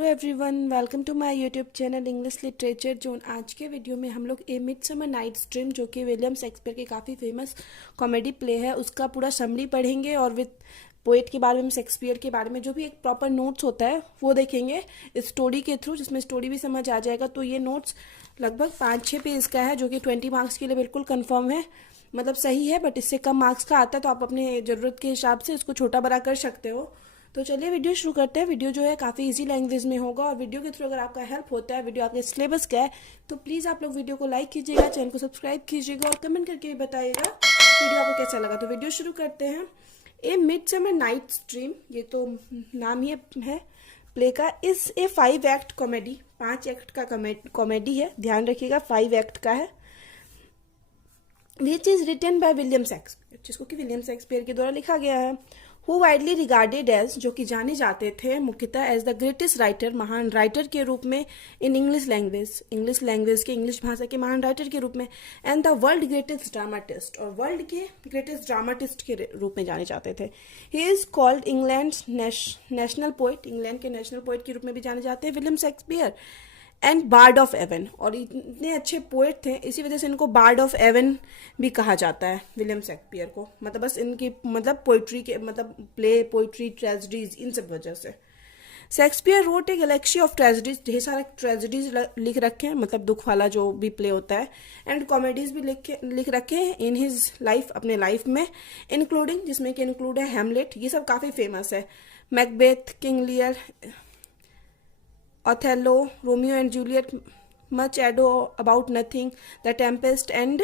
Hello everyone, welcome to my YouTube channel English literature zone. आज के video में हम लोग ए मिडसमर नाइट्स ड्रीम, जो कि विलियम शेक्सपियर के काफ़ी फेमस कॉमेडी प्ले है, उसका पूरा समरी पढ़ेंगे और विद पोएट के बारे में, शेक्सपियर के बारे में जो भी एक प्रॉपर नोट्स होता है वो देखेंगे स्टोरी के थ्रू, जिसमें स्टोरी भी समझ आ जाएगा। तो ये नोट्स लगभग 5-6 पेज का है, जो कि 20 मार्क्स के लिए बिल्कुल कन्फर्म है, मतलब सही है। बट इससे कम मार्क्स का आता है तो आप अपने ज़रूरत के हिसाब से इसको छोटा बड़ा कर सकते हो। तो चलिए वीडियो शुरू करते हैं। वीडियो जो है काफ़ी इजी लैंग्वेज में होगा और वीडियो के थ्रू अगर आपका हेल्प होता है, वीडियो आपके सिलेबस का है, तो प्लीज़ आप लोग वीडियो को लाइक कीजिएगा, चैनल को सब्सक्राइब कीजिएगा और कमेंट करके भी बताइएगा वीडियो आपको कैसा लगा। तो वीडियो शुरू करते हैं। ए मिडसमर नाइट्स ड्रीम, ये तो नाम ही है प्ले का, is a 5 act comedy, 5 act का कॉमेडी है, ध्यान रखिएगा 5 एक्ट का है, which is written by William Shakespeare, जिसको कि विलियम शेक्सपियर के द्वारा लिखा गया है। हु वाइडली रिगार्डेड एज, जो कि जाने जाते थे मुख्यतः एज द ग्रेटेस्ट राइटर, महान राइटर के रूप में, इन इंग्लिश लैंग्वेज के, इंग्लिश भाषा के महान राइटर के रूप में, and the world greatest dramatist, और वर्ल्ड के ग्रेटेस्ट ड्रामाटिस्ट के रूप में जाने जाते थे। He is called England national poet, England के नेशनल पोइट के रूप में भी जाने जाते हैं William Shakespeare, and bard of Avon, और इतने अच्छे पोएट थे इसी वजह से इनको बार्ड ऑफ एवन भी कहा जाता है विलियम शेक्सपियर को। मतलब बस इनकी मतलब पोइट्री के, मतलब प्ले, पोइट्री, ट्रेजेडीज, इन सब वजह से। Shakespeare wrote a Galaxy of tragedies, ढेर सारे ट्रेजेडीज लिख रखे हैं, मतलब दुख वाला जो भी प्ले होता है, एंड कॉमेडीज भी लिख रखे हैं इन हिज लाइफ, अपने लाइफ में, इंक्लूडिंग, जिसमें कि इंक्लूड है हैमलेट, ये सब काफ़ी फेमस है, Macbeth, King Lear, Othello, Romeo and Juliet, much ado about nothing, the tempest and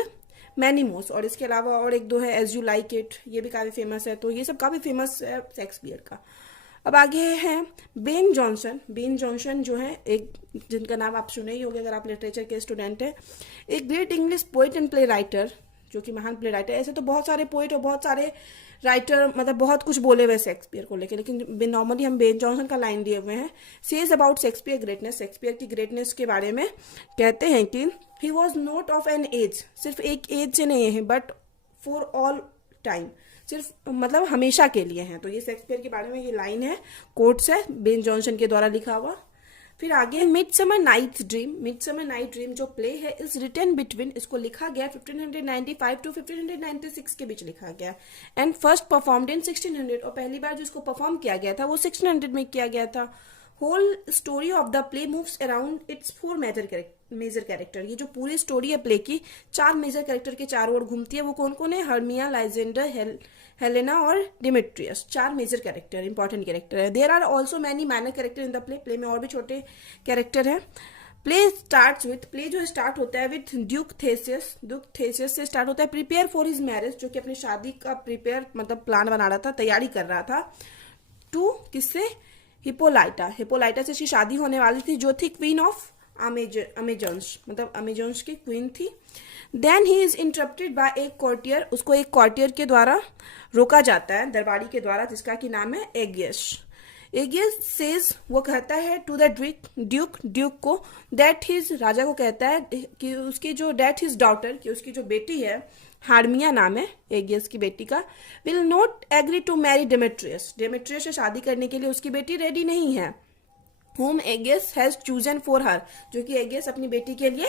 many mores, और इसके अलावा और एक दो है एज यू लाइक इट, ये भी काफ़ी फेमस है। तो ये सब काफ़ी फेमस है शेक्सपियर का। अब आगे है बेन जॉनसन। बेन जॉनसन जो है एक, जिनका नाम आप सुने ही होंगे अगर आप लिटरेचर के स्टूडेंट हैं, एक great English poet and play writer, जो कि महान प्ले राइटर। ऐसे तो बहुत सारे पोइट और बहुत सारे राइटर, मतलब बहुत कुछ बोले हुए शेक्सपियर को लेकर, लेकिन नॉर्मली हम बेन जॉनसन का लाइन दिए हुए हैं। Says about Shakespeare greatness, Shakespeare की ग्रेटनेस के बारे में कहते हैं कि he was not of an age, सिर्फ एक एज से नहीं है, बट फॉर ऑल टाइम, सिर्फ मतलब हमेशा के लिए हैं। तो ये शेक्सपियर के बारे में ये लाइन है, कोट्स है बेन जॉनसन के द्वारा लिखा हुआ। फिर आगे midsummer night's dream. Midsummer night dream जो प्ले है इज रिटन बिटवीन, इसको लिखा गया 1595 टू 1596 के बीच लिखा गया, एंड फर्स्ट परफॉर्म्ड इन 1600, और पहली बार जो इसको परफॉर्म किया गया था वो 1600 में किया गया था। Whole story of the play moves around its 4 major character. ये जो पूरी स्टोरी है प्ले की, 4 मेजर कैरेक्टर के चारों ओर घूमती है। वो कौन कौन है? हर्मिया, लाइजेंडर, हेलेना और Demetrius, 4 major character, important character है। There are also many minor character in the play में और भी छोटे कैरेक्टर हैं। प्ले स्टार्ट्स विथ, प्ले जो स्टार्ट होता है विथ ड्यूक थेसियस से स्टार्ट होता है। प्रिपेयर फॉर हिज मैरिज, जो कि अपनी शादी का प्रिपेयर, मतलब प्लान बना रहा था, तैयारी कर रहा था, टू किससे? हिपोलाइटा से इसकी शादी होने वाली थी, जो थी क्वीन ऑफ अमेजॉन्स, मतलब अमेजॉन्स की क्वीन थी। Then he is interrupted by एक कॉर्टियर, उसको एक कॉर्टियर के द्वारा रोका जाता है, दरबारी के द्वारा, जिसका की नाम है एगियस सेज, वो कहता है टू द ड्यूक को, दैट हिज, राजा को कहता है कि उसकी जो दैट हिज डॉटर, कि उसकी जो बेटी है, हार्मिया नाम है एगियस की बेटी का, will not agree to marry Demetrius से शादी करने के लिए उसकी बेटी रेडी नहीं है। whom Egeus has chosen for her, जो कि एगियस अपनी बेटी के लिए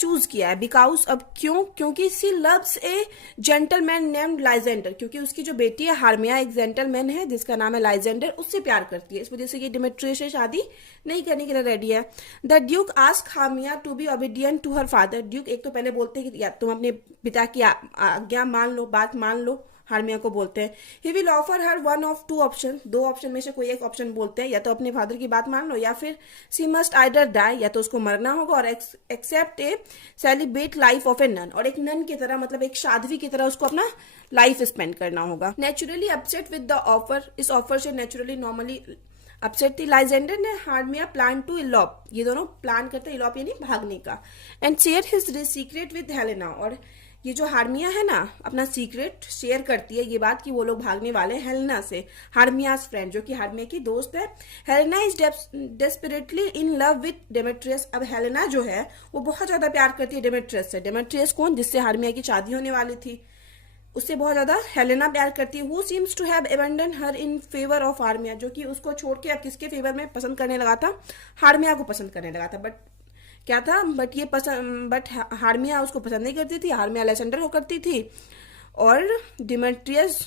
चूज किया है। बिकॉज, अब क्यों? क्योंकि सी लव्स ए जेंटलमैन नेम्ड लाइजेंडर, क्योंकि उसकी जो बेटी है हार्मिया एक जेंटलमैन है जिसका नाम है लाइजेंडर, उससे प्यार करती है, इस वजह से ये डिमेट्रियस से शादी नहीं करने के लिए रेडी है। The duke ask Hermia to be obedient to her father. Duke एक तो पहले बोलते हैं कि या तुम अपने पिता की आज्ञा मान लो, बात मान लो, हार्मिया को बोलते हैं। He will offer her one of 2 option, 2 option में से कोई एक ऑप्शन बोलते हैं, या तो अपने फादर की बात मान लो, या फिर सी मस्ट आइदर डाई, या तो उसको मरना होगा, और accept a celebrate life of a nun, और एक नन की तरह, मतलब एक साध्वी की तरह उसको अपना लाइफ स्पेंड करना होगा। Naturally upset with the offer, इस ऑफर से नेचुरली नॉर्मली अपसेट थी लाइजेंडर ने। हार्मिया प्लान टू इलॉप, ये दोनों प्लान करते इलॉप यानी भागने का, and share his secret with Helena, और ये जो हार्मिया है ना, अपना सीक्रेट शेयर करती है, ये बात कि वो लोग भागने वाले हैं हेलेना से, हार्मियाज फ्रेंड, जो कि हार्मिया की दोस्त है। Helena is desperately in love with Demetrius. अब हेलेना जो है वो बहुत ज्यादा प्यार करती है डेमेट्रियस से। डेमेट्रियस कौन? जिससे हार्मिया की शादी होने वाली थी, उससे बहुत ज़्यादा हेलेना प्यार करती है। Who seems to have abandon her in favour of Hermia, जो कि उसको छोड़ के अब किसके फेवर में पसंद करने लगा था, हार्मिया को पसंद करने लगा था। बट क्या था, बट हार्मिया उसको पसंद नहीं करती थी, हार्मिया अलेक्जेंडर को करती थी, और डिमेट्रियस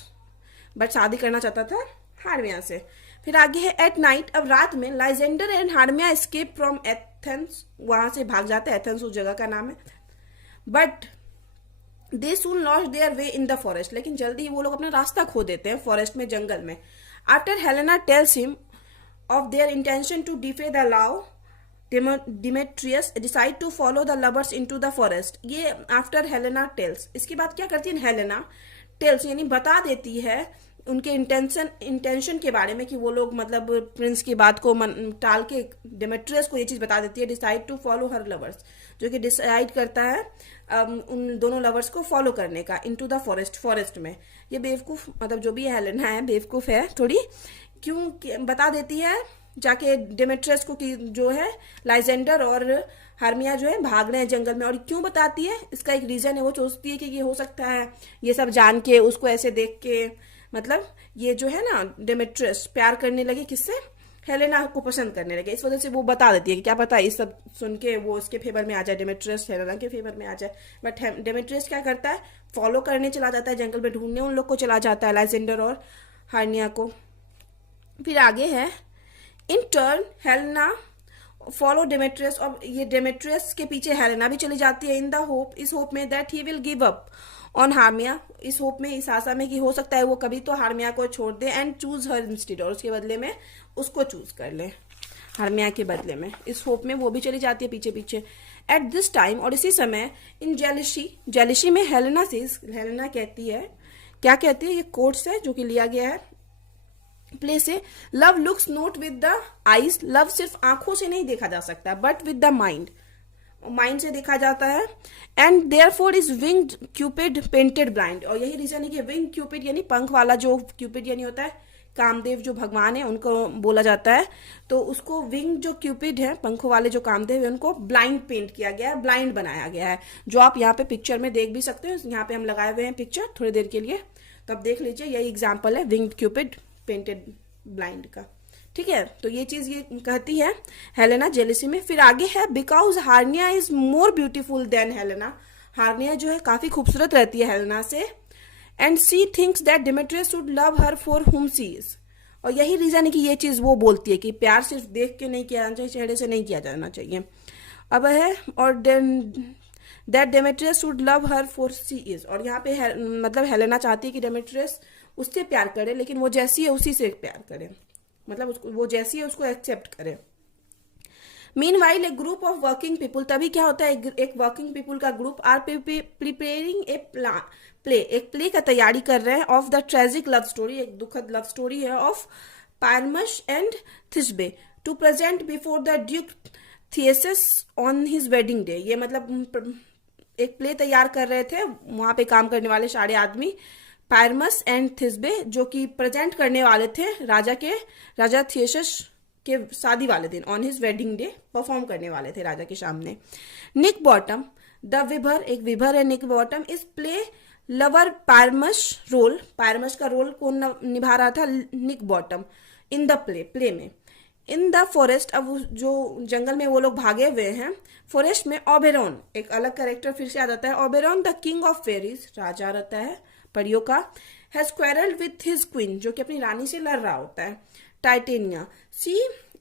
बट शादी करना चाहता था हार्मिया से। फिर आगे है एट नाइट, अब रात में लाइजेंडर एंड हार्मिया एस्केप फ्रॉम एथेंस, वहां से भाग जाते हैं, एथेंस उस जगह का नाम है। But they soon lost their way in the forest, लेकिन जल्दी ही वो लोग अपना रास्ता खो देते हैं फॉरेस्ट में, जंगल में। After Helena tells him of their intention to defy the law, Demetrius decide to follow the lovers into the forest. ये आफ्टर हेलेना टेल्स, इसके बाद क्या करती है हेलेना, टेल्स यानी बता देती है उनके इंटेंशन के बारे में, कि वो लोग मतलब प्रिंस की बात को टाल के डिमेट्रियस को ये चीज बता देती है, decide to follow her lovers, जो कि डिसाइड करता है उन दोनों लवर्स को फॉलो करने का, इनटू द फॉरेस्ट में। ये बेवकूफ, मतलब जो भी हेलेना है बेवकूफ है थोड़ी, क्यों बता देती है जाके डिमेट्रियस को कि जो है लाइजेंडर और हार्मिया जो है भाग रहे हैं जंगल में। और क्यों बताती है, इसका एक रीजन है, वो सोचती है कि ये हो सकता है ये सब जान के, उसको ऐसे देख के, मतलब ये जो है ना डिमेट्रियस प्यार करने लगे किससे, हेलेना को पसंद करने लगे, इस वजह से वो बता देती है कि क्या पता इस सब सुन के वो उसके फेवर में आ जाए, डिमेट्रियस हेलेना के फेवर में आ जाए। बट डिमेट्रियस क्या करता है, फॉलो करने चला जाता है जंगल में, ढूंढने उन लोग को चला जाता है, लाइजेंडर और हार्निया को। फिर आगे है in turn Helena follow Demetrius, और ये डेमेट्रियस के पीछे हेलेना भी चली जाती है, इन द होप, इस होप में that he will give up on Hermia, इस होप में, इस आशा में कि हो सकता है वो कभी तो हार्मिया को छोड़ दे, एंड चूज हर इंस्टीड, और उसके बदले में उसको चूज कर ले हार्मिया के बदले में, इस होप में वो भी चली जाती है पीछे पीछे। एट दिस टाइम, और इसी समय, इन जेलिशी में हेलेना कहती है, क्या कहती है, ये कोट्स है जो कि लिया गया है प्ले से, love looks not with the eyes, love सिर्फ आंखों से नहीं देखा जा सकता, बट विद द माइंड से देखा जाता है। And therefore is winged Cupid painted blind, और यही रीजन है कि विंग क्यूपिड यानी पंख वाला, जो क्यूपिड यानी होता है कामदेव जो भगवान है उनको बोला जाता है, तो उसको विंग जो क्यूपिड है पंखों वाले जो कामदेव है उनको ब्लाइंड पेंट किया गया है, ब्लाइंड बनाया गया है, जो आप यहाँ पे पिक्चर में देख भी सकते हो, यहाँ पे हम लगाए हुए हैं पिक्चर थोड़ी देर के लिए, तो आप देख लीजिए, यही एग्जाम्पल है विंग्ड क्यूपिड पेंटेड ब्लाइंड का। ठीक है, तो ये चीज ये कहती है हेलेना जेलिसी में। फिर आगे है because Hermia is more beautiful than Helena, Hermia जो है काफी खूबसूरत रहती है हेलेना से, and she thinks that Demetrius should love her for whom she is, और यही रीजन है कि ये चीज वो बोलती है कि प्यार सिर्फ देख के नहीं किया जाना चाहिए, चेहरे से नहीं किया जाना चाहिए। अब है और that Demetrius should love her for she is, और यहाँ पे मतलब हेलेना चाहती है कि डेमेट्रियस उससे प्यार करे, लेकिन वो जैसी है उसी से प्यार करे, मतलब उसको वो जैसी है उसको एक्सेप्ट करे। Meanwhile a group of working people, तभी क्या होता है, एक वर्किंग पीपुल का group are preparing a play, एक प्ले का तैयारी कर रहे हैं, of the tragic love story, एक दुखद लव स्टोरी है, of Pyramus and Thisbe, to present before the duke Theseus on his wedding day. ये मतलब एक प्ले तैयार कर रहे थे वहां पे काम करने वाले सारे आदमी, पायरमस एंड थिस्बे, जो कि प्रेजेंट करने वाले थे राजा थिएसिस के शादी वाले दिन, on his wedding day perform करने वाले थे राजा के सामने। निक बॉटम द विभर, एक विभर है निक बॉटम, इस प्ले लवर पायरमस रोल, पायरमस का रोल कौन निभा रहा था, निक बॉटम, इन द प्ले में। इन द फॉरेस्ट, अब जो जंगल में वो लोग भागे हुए हैं, फॉरेस्ट में ओबेरॉन, एक अलग कैरेक्टर फिर से आ जाता है, Oberon the king of fairies, राजा रहता है परियों का, has quarrelled with his queen, जो कि अपनी रानी से लड़ रहा होता है, Titania. She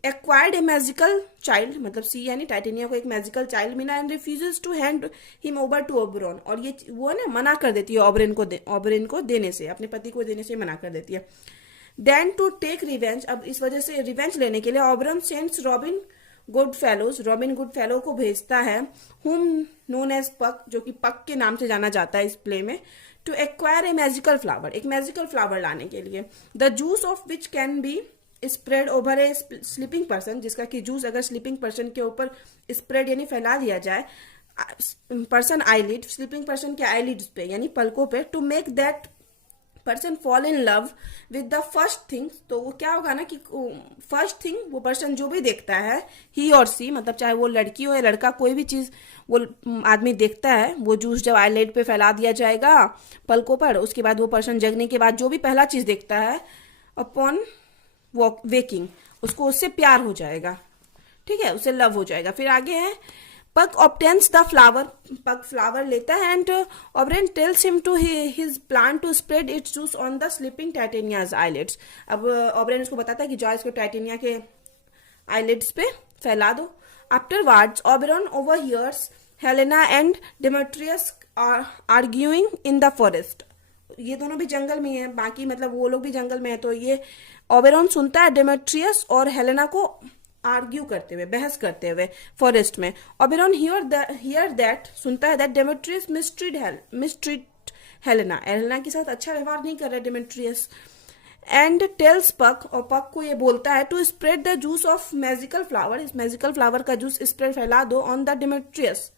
acquired a magical child, मतलब सी यानी टाइटेनिया को एक मैजिकल चाइल्ड मिला, and refuses to hand him over to Oberon, और ये वो ना मना कर देती है ओबेरॉन को देने से, अपने पति को देने से मना कर देती है। देन टू टेक रिवेंज, अब इस वजह से रिवेंज लेने के लिए ओबेरॉन सेंड्स रॉबिन गुडफेलो को भेजता है, हुम नोन एज पक, जो कि पक के नाम से जाना जाता है इस प्ले में, to acquire a magical flower, एक मैजिकल फ्लावर लाने के लिए, the juice of which can be spread over a sleeping person, जिसका कि जूस अगर स्लीपिंग पर्सन के ऊपर स्प्रेड यानी फैला दिया जाए, पर्सन आईलिड, स्लीपिंग पर्सन के आईलिड्स पे यानी पलकों पे, to make that person fall in love with the first thing, तो वो क्या होगा ना कि फर्स्ट थिंग वो पर्सन जो भी देखता है, ही और सी, मतलब चाहे वो लड़की हो या लड़का, कोई भी चीज वो आदमी देखता है, वो जूस जब आईलेट पे फैला दिया जाएगा पलकों पर, उसके बाद वो पर्सन जगने के बाद जो भी पहला चीज देखता है अपॉन वेकिंग, उसको उससे प्यार हो जाएगा, ठीक है, उससे लव हो जाएगा। फिर आगे है Puck obtains the flower, Puck flower लेता है and Oberon tells him to his plan to spread its juice on the sleeping Titania's eyelids. अब ओबरेन उसको बताता है कि जाओ इसको टाइटेनिया के आईलिड्स पे फैला दो। Afterwards Oberon overhears Helena and Demetrius arguing in the forest. ये दोनों भी जंगल में है, बाकी मतलब वो लोग भी जंगल में है, तो ये ओबेरॉन सुनता है डेमेट्रियस और हेलेना को आर्ग्यू करते हुए, बहस करते हुए फॉरेस्ट में। ओबेरॉन हियर दैट, सुनता है that Demetrius mistreat Helena, Helena के साथ अच्छा व्यवहार नहीं कर रहा है डेमेट्रियस। एंड टेल्स पक, और पक को ये बोलता है to spread the juice of magical flower, इस मैजिकल फ्लावर का जूस स्प्रेड फैला दो ऑन द डेमेट्रियस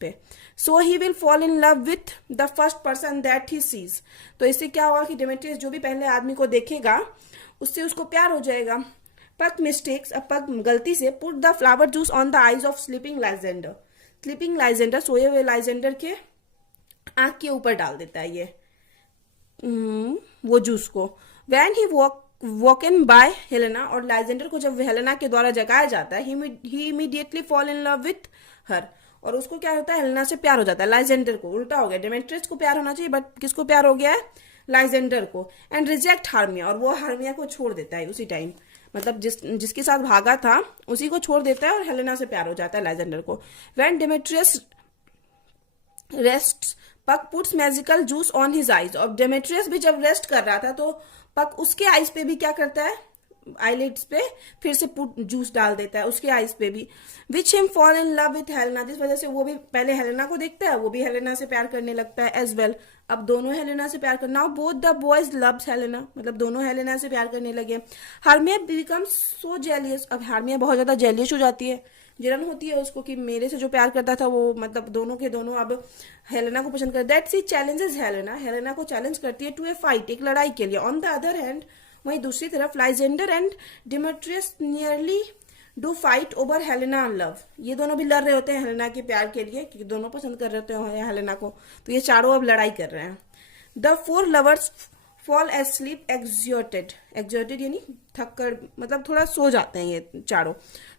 पे, so he will fall in love with the first person that he sees. तो इससे क्या होगा कि डेमेट्रियस जो भी पहले आदमी को देखेगा उससे उसको प्यार हो जाएगा। पक मिस्टेक्स, अब पक गलती से put the flower juice on the eyes of sleeping Lysander, sleeping Lysander, सोए हुए लाइजेंडर के आंख के ऊपर डाल देता है ये वो जूस को। वैन ही वॉकन बाय हेलेना, और लाइजेंडर को जब हेलेना के द्वारा जगाया जाता है, he immediately fall in love with her, और उसको क्या होता है, हेलेना से प्यार हो जाता है। लाइजेंडर को उल्टा हो गया, डेमेट्रियस को प्यार होना चाहिए बट किसको प्यार हो गया है, लाइजेंडर को। एंड रिजेक्ट हार्मिया, और वो हार्मिया को छोड़ देता है उसी टाइम, मतलब जिसके साथ भागा था उसी को छोड़ देता है और हेलेना से प्यार हो जाता है लाइजेंडर को। व्हेन डेमेट्रियस रेस्ट, पक puts magical juice on his eyes, और डेमेट्रियस भी जब रेस्ट कर रहा था तो पक उसके आईज पे भी क्या करता है, आईलिड्स पे फिर से पुट जूस डाल देता है उसके आईज पे भी। Which him fall in love with Helena, जिस वजह से वो भी पहले हेलेना को देखता है, वो भी हेलेना से प्यार करने लगता है एज वेल। अब दोनों हेलेना से प्यार करना, both the boys loves Helena, मतलब दोनों हेलेना से प्यार करने लगे। हार्मिया बिकम्स सो जेलियस, अब हार्मिया बहुत ज्यादा जेलियस हो जाती है, जलन होती है उसको कि मेरे से जो प्यार करता था वो मतलब दोनों के दोनों अब हेलेना को पसंद करता है। That she challenges Helena, Helena को चैलेंज करती है टू ए फाइट, एक लड़ाई के लिए। ऑन द अदर हैंड, वहीं दूसरी तरफ Lysander and Demetrius nearly do fight over Helena love, ये दोनों भी लड़ रहे होते हैं हेलेना के प्यार के लिए, क्योंकि दोनों पसंद कर रहे होते हैं हेलेना को, तो ये चारों अब लड़ाई कर रहे हैं। The four lovers fall as sleep exhausted, exhausted यानी थक कर, मतलब थोड़ा सो जाते हैं ये चारों।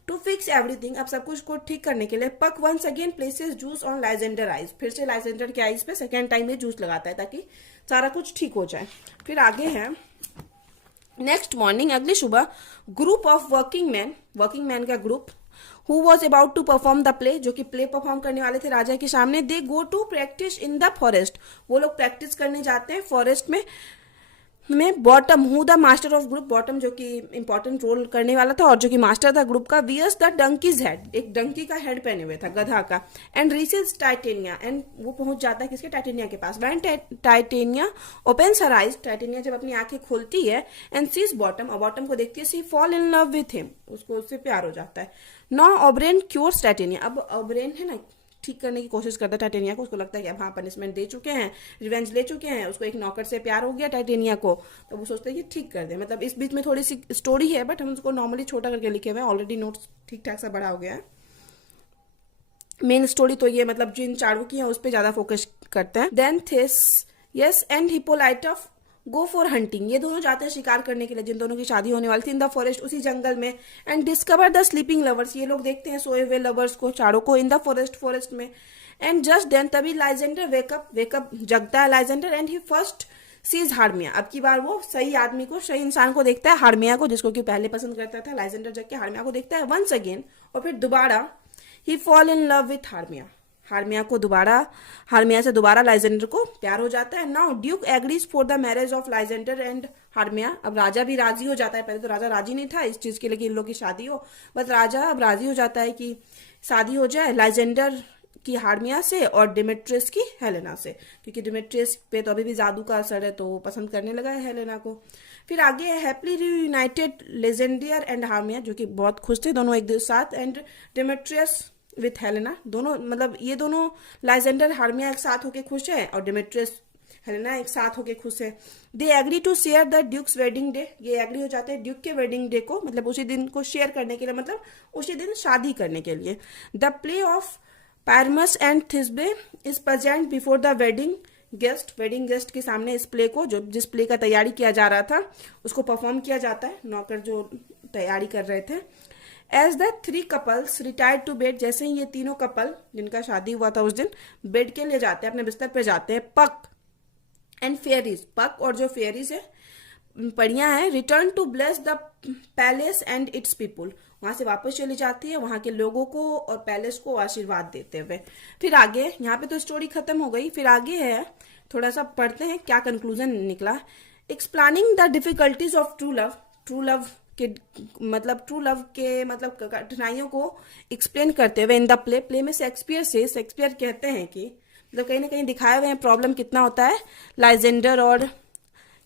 टू फिक्स एवरीथिंग, अब सब कुछ को ठीक करने के लिए Puck once again places juice on Lysander eyes, फिर से लाइजेंडर के आइज पे सेकेंड टाइम ये जूस लगाता है ताकि सारा कुछ ठीक हो जाए। फिर आगे है नेक्स्ट मॉर्निंग, अगली सुबह, ग्रुप ऑफ वर्किंग मैन का group who was about to perform the play, जो कि प्ले परफॉर्म करने वाले थे राजा के सामने, they go to practice in the forest, वो लोग प्रैक्टिस करने जाते हैं फॉरेस्ट में। Bottom who the master of group, Bottom जो कि इंपॉर्टेंट रोल करने वाला था और जो कि मास्टर था ग्रुप का, वियर्स द डंकीज हेड, एक डंकी का हेड पहने हुए था, गधा का। एंड रीचेज टाइटेनिया, एंड वो पहुंच जाता है किसके, टाइटेनिया के पास। When Titania opens her eyes, Titania जब अपनी आंखें खोलती है, एंड सीज बॉटम, और बॉटम को देखती है, she fall in love with him, उसको उससे प्यार हो जाता है। नाउ ओबरेन क्योर्स टाइटेनिया, अब ओबरेन है ना ठीक करने की कोशिश करता है टाइटेनिया को, उसको लगता है कि अब हाँ पनिशमेंट दे चुके हैं, रिवेंज ले चुके हैं, उसको एक नौकर से प्यार हो गया टाइटेनिया को, तो वो सोचते हैं कि ठीक कर दे। मतलब इस बीच में थोड़ी सी स्टोरी है बट हम उसको नॉर्मली छोटा करके लिखे हुए हैं, ऑलरेडी नोट्स ठीक ठाक सा बड़ा हो गया है। मेन स्टोरी तो ये मतलब जिन चारों की है उस पर ज्यादा फोकस करते हैं। Then Theseus and Hippolyta go for hunting, ये दोनों जाते हैं शिकार करने के लिए, जिन दोनों की शादी होने वाली थी, इन द फॉरेस्ट, उसी जंगल में। And discover the sleeping lovers, ये लोग देखते हैं सोए हुए लवर्स को, चारों को, इन द फॉरेस्ट में। एंड जस्ट देन, तभी लाइजेंडर वेकअप जगता है लाइजेंडर, एंड ही फर्स्ट सीज हार्मिया, अब की बार वो सही आदमी को, सही इंसान को देखता है, हार्मिया को, जिसको कि पहले पसंद करता था। लाइजेंडर जग के हार्मिया को देखता है वंस अगेन, और फिर दोबारा he fall in love with Hermia, Hermia से दोबारा लाइजेंडर को प्यार हो जाता है। Now duke agrees for the marriage of Lysander and Hermia, अब राजा भी राजी हो जाता है, पहले तो राजा राजी नहीं था इस चीज के लिए कि इन लोग की शादी हो, बट राजा अब राजी हो जाता है कि शादी हो जाए लाइजेंडर की हार्मिया से और डिमेट्रियस की हेलेना से, क्योंकि डिमेट्रियस पे तो अभी भी जादू का असर है, तो वो पसंद करने लगा है हेलेना को। फिर आगे है हैप्पीली रियूनाइटेड लेजेंडियर एंड हार्मिया, जो कि बहुत खुश थे दोनों एक साथ, एंड डिमेट्रियस विथ हेलेना, दोनों मतलब ये दोनों लाइजेंडर हार्मिया एक साथ होके खुश है, और डिमेट्रियस हेलेना एक साथ होके खुश है। They agree to share the duke's wedding day, ये एग्री हो जाते हैं ड्यूक के वेडिंग डे को, मतलब उसी दिन को शेयर करने के लिए, मतलब उसी दिन शादी करने के लिए। The play of Pyramus and Thisbe is present before the wedding guest के सामने इस प्ले को, जो जिस प्ले का तैयारी किया जा रहा था उसको परफॉर्म किया जाता है, नौकर जो तैयारी कर रहे थे। As the 3 couples retire to bed, जैसे ही ये तीनों कपल जिनका शादी हुआ था उस दिन बेड के लिए जाते हैं, अपने बिस्तर पे जाते हैं, पक एंड फेयरीज, पक और जो फेयरीज है परियां हैं, return to bless the palace and its people, वहां से वापस चली जाती है, वहां के लोगों को और पैलेस को आशीर्वाद देते हुए। फिर आगे यहाँ पे तो स्टोरी खत्म हो गई, फिर आगे है थोड़ा सा पढ़ते हैं क्या कंक्लूजन निकला। Explaining the difficulties of true love, true love के मतलब कठिनाइयों को एक्सप्लेन करते हुए इन द प्ले में शेक्सपियर कहते हैं कि मतलब कहीं ना कहीं दिखाए हुए हैं प्रॉब्लम कितना होता है लाइजेंडर और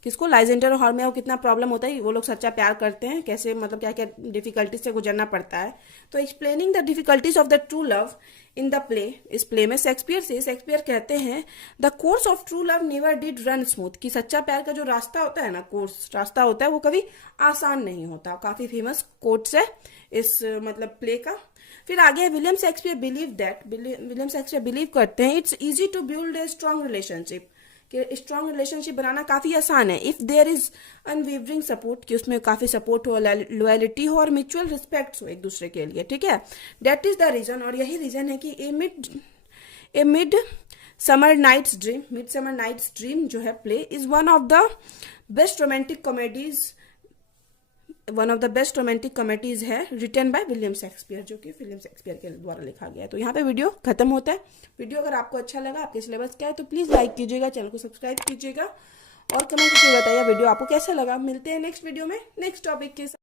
हॉर्मिया को कितना प्रॉब्लम होता है, वो लोग सच्चा प्यार करते हैं कैसे, मतलब क्या क्या डिफिकल्टीज से गुजरना पड़ता है। तो explaining the difficulties of the true love in the play, इस प्ले में शेक्सपियर कहते हैं the course of true love never did run smooth, कि सच्चा प्यार का जो रास्ता होता है ना, रास्ता होता है वो कभी आसान नहीं होता। काफी फेमस कोट्स है इस मतलब प्ले का। फिर आगे विलियम शेक्सपियर बिलीव करते हैं it's easy to build a strong relationship, कि स्ट्रॉन्ग रिलेशनशिप बनाना काफी आसान है। If there is unwavering support, कि उसमें काफी सपोर्ट हो, लॉयलिटी हो और म्यूचुअल रिस्पेक्ट हो एक दूसरे के लिए, ठीक है। दैट इज द रीजन, और यही रीजन है कि ए मिड समर नाइट्स ड्रीम जो है play is one of the best romantic comedies है रिटन बाय विलियम शेक्सपियर, जो कि विलियम शेक्सपियर के द्वारा लिखा गया है। तो यहाँ पे वीडियो खत्म होता है। वीडियो अगर आपको अच्छा लगा, आपके सिलेबस क्या है, तो प्लीज लाइक कीजिएगा, चैनल को सब्सक्राइब कीजिएगा और कमेंट करके बताइए वीडियो आपको कैसा लगा। मिलते हैं नेक्स्ट वीडियो में नेक्स्ट टॉपिक के साथ।